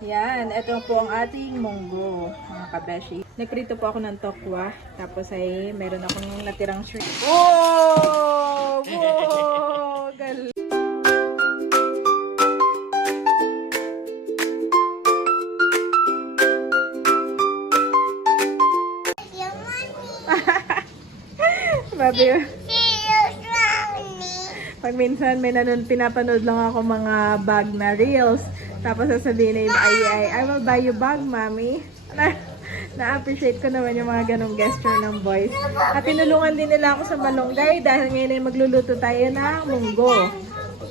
Yan, ito po ang ating munggo, mga kabeshi. Nagprito po ako ng tokwa, tapos ay meron akong natirang shrimp. Wow! Wow! Galing! Babi, pag minsan may pinapanood lang ako mga bag na reels, tapos sasabihin na I will buy you bag, mommy. Na-appreciate ko naman yung mga ganong gesture ng boys. At tinulungan din nila ako sa malunggay dahil ngayon ay magluluto tayo ng munggo.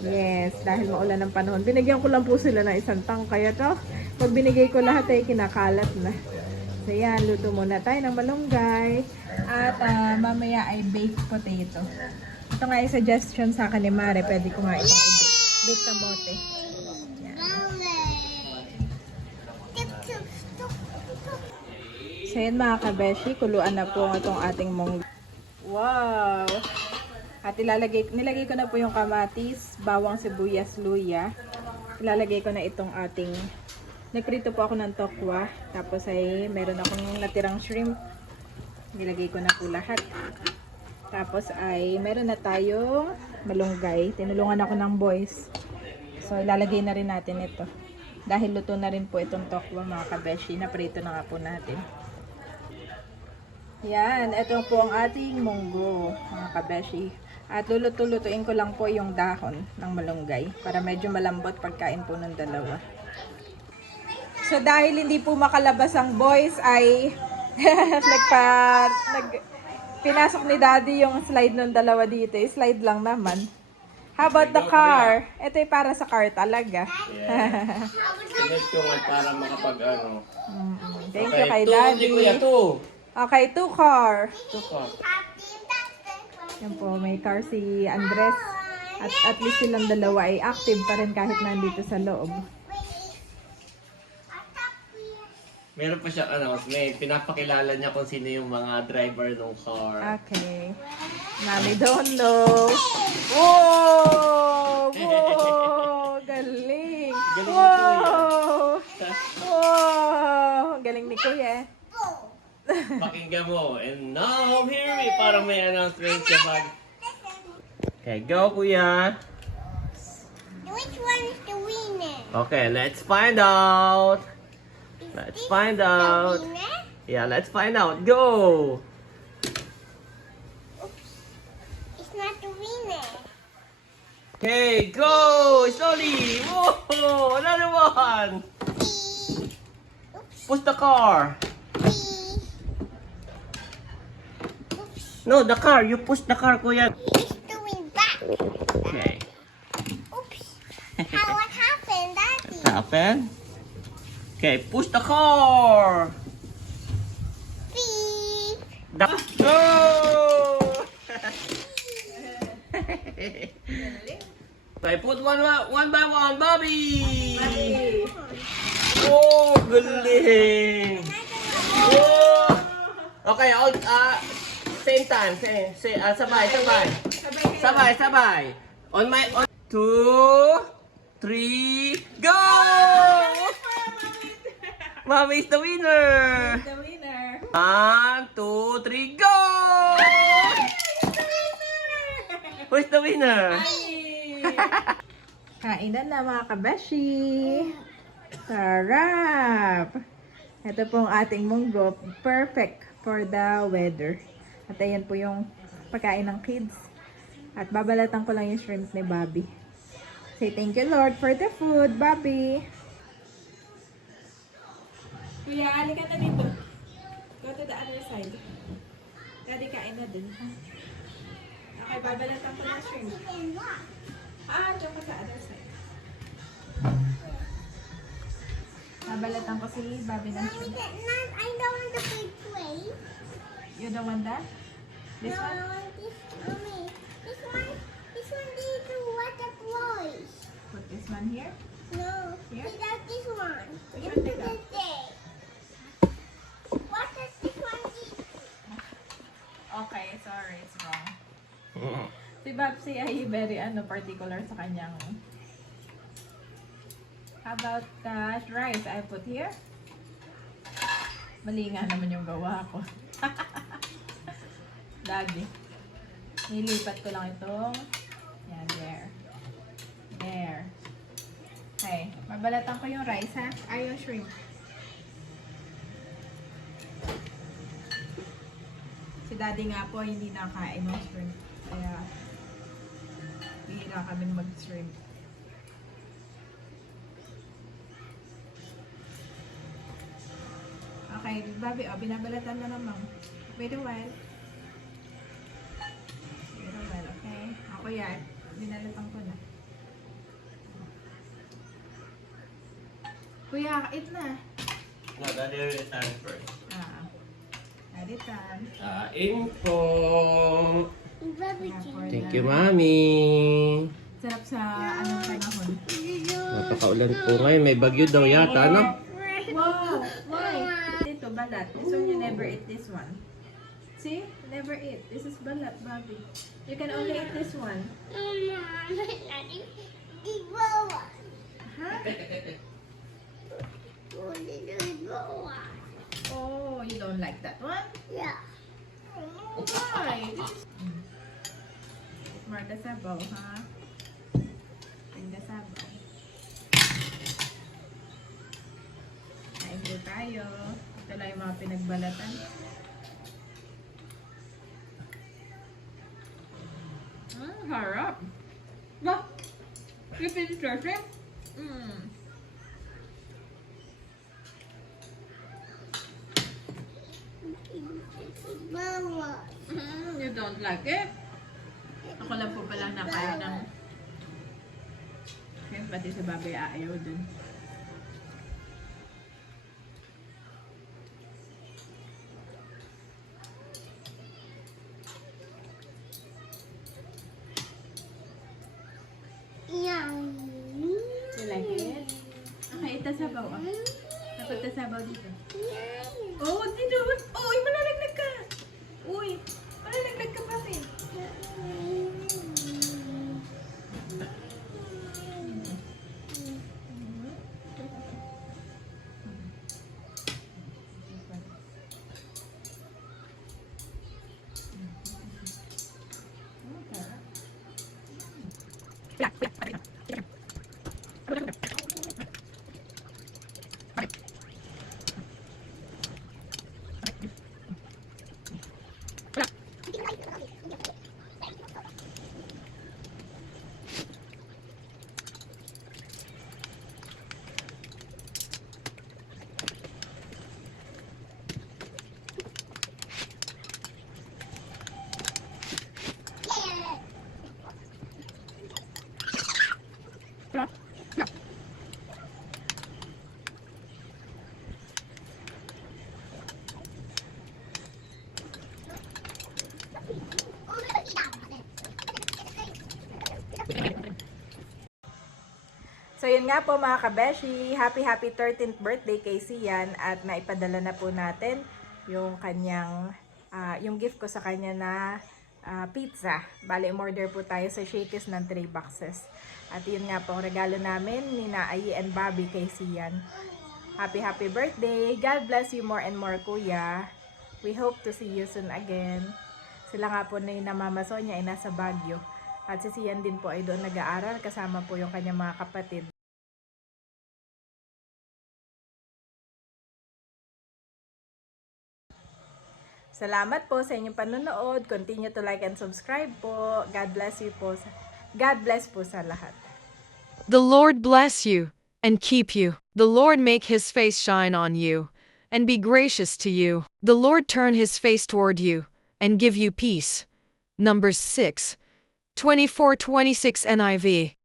Yes, dahil maulan ng panahon. Binigyan ko lang po sila ng isang tang, kaya to, pag binigay ko lahat ay kinakalat na. So yan, luto muna tayo ng malunggay. At mamaya ay baked potato. Ito nga yung suggestion sa akin ni Mare. Pwede ko nga itong i-bake kamote. Yan. So yan mga kabeshi, kuluan na po itong ating munggo. Wow! At nilagay ko na po yung kamatis, bawang, sibuyas, luya. Ilalagay ko na itong ating, nagprito po ako ng tokwa. Tapos ay meron akong natirang shrimp. Nilagay ko na po lahat. Tapos ay meron na tayong malunggay. Tinulungan ako ng boys. So ilalagay na rin natin ito. Dahil luto na rin po itong tokwa mga kabeshi. Naprito na nga po natin. Yan. Ito po ang ating munggo mga kabeshi. At lulutuin ko lang po yung dahon ng malunggay. Para medyo malambot pagkain po ng dalawa. So dahil hindi po makalabas ang boys ay pinasok ni Daddy yung slide ng dalawa dito. Slide lang naman. How about the car? Ito ay para sa car talaga. Yeah. Sinagtungan para makapag-ano. Thank you kay Daddy. Okay, two car. Yan po, may car si Andres. At least silang dalawa ay active pa rin kahit nandito sa loob. Meron pa siya, may pinapakilala niya kung sino yung mga driver ng car. Okay. Mami don't know. Wow! Wow! Galing! Wow! Wow! Galing ni Kuya. Pakinggan mo. And now, here we parang may announcement siya pag. Okay, go Kuya. Which one is the winner? Okay, let's find out. Let's find out. Yeah, let's find out. Go! It's not the winner. Okay, go! Slowly! Whoa! Another one! Push the car. No, the car. You push the car, Kuya. It's doing back. Okay. Oops. What happened, Daddy? Happen? Okay, push the car. Beep. Go! Okay, put one by one, Bobby. Oh, galing. Oh. Okay, all same time, sabay. On 2, 3, go! Mommy is the winner. The winner. 1, 2, 3, go! Who's the winner? Kainan na mga kabeshi. Sarap! Ito pong ating munggo. Perfect for the weather. At ayan po yung pagkain ng kids. At babalatan ko lang yung shrimp ni Bobby. Say thank you Lord for the food, Bobby. Kuya, halika na dito. Go to the other side. Daddy, kain na dun. Okay, babalatan ko ng shrimp. Diyan ko sa other side. Babalatan ko si Bobby ng shrimp. I don't want the big plate. You don't want that? This No, I one? want this. Mommy, this one needs to water boys. Put this one here. No, Here? take out this one. Which This one take is out? the day. What does this one need? Okay, sorry, it's wrong. Si Babsi ay very particular sa kanyang How about the rice I put here? Mali nga naman yung gawa ko. Lagi. Nilipat ko lang itong yan, there. There. Okay. Mabalatan ko yung rice, ha? Ay, yung shrimp. Si daddy nga po, hindi nakain ng shrimp. Kaya, bihira kami mag-shrimp. Okay, Bobby, binabalatan na naman. Wait a while. Wait a while, okay? Ako yan, binalatan ko na. Kuya, eat na. No, daddy will stand first. Daddy time. Kain po. Barbecue. Thank you, Mami. Sarap sa anong panahon. Napakaulan po ngayon. May bagyo daw yata, no? Wow! Why? Ito, balat. This one, you never eat this one. See? Never eat. This is balat, Bobby. You can only eat this one. Huh? Oh, you don't like that one? Yeah. Oh, why? This is... More the sabaw, ha? Bring the sabaw. Kain po tayo. Ito lang yung mga pinagbalatan. Harap. Ba? You finished your shrimp? Mama. You don't like it? Ako lang po pala nakain ng shrimp, pati si Bobby ayaw dun. Yeah. You like it? Okay, ito sabaw. Tapos ito sabaw dito. Oh, dito. Oh, malalaglag ka. Uy, malalaglag ka pa, eh. So yun nga po mga kabeshi, happy 13th birthday kay Sian at naipadala na po natin yung kanyang, yung gift ko sa kanya na pizza. Bale, umorder po tayo sa Shakey's ng 3 boxes. At yun nga po ang regalo namin ni Ai and Bobby kay Sian. Happy birthday! God bless you more and more, Kuya. We hope to see you soon again. Sila nga po na yung namama Sonia ay nasa Baguio. At si Sian din po ay doon nag-aaral kasama po yung kanyang mga kapatid. Salamat po sa inyong panonood. Continue to like and subscribe po. God bless you po. God bless po sa lahat. The Lord bless you and keep you. The Lord make his face shine on you and be gracious to you. The Lord turn his face toward you and give you peace. Numbers 6:24-26 NIV.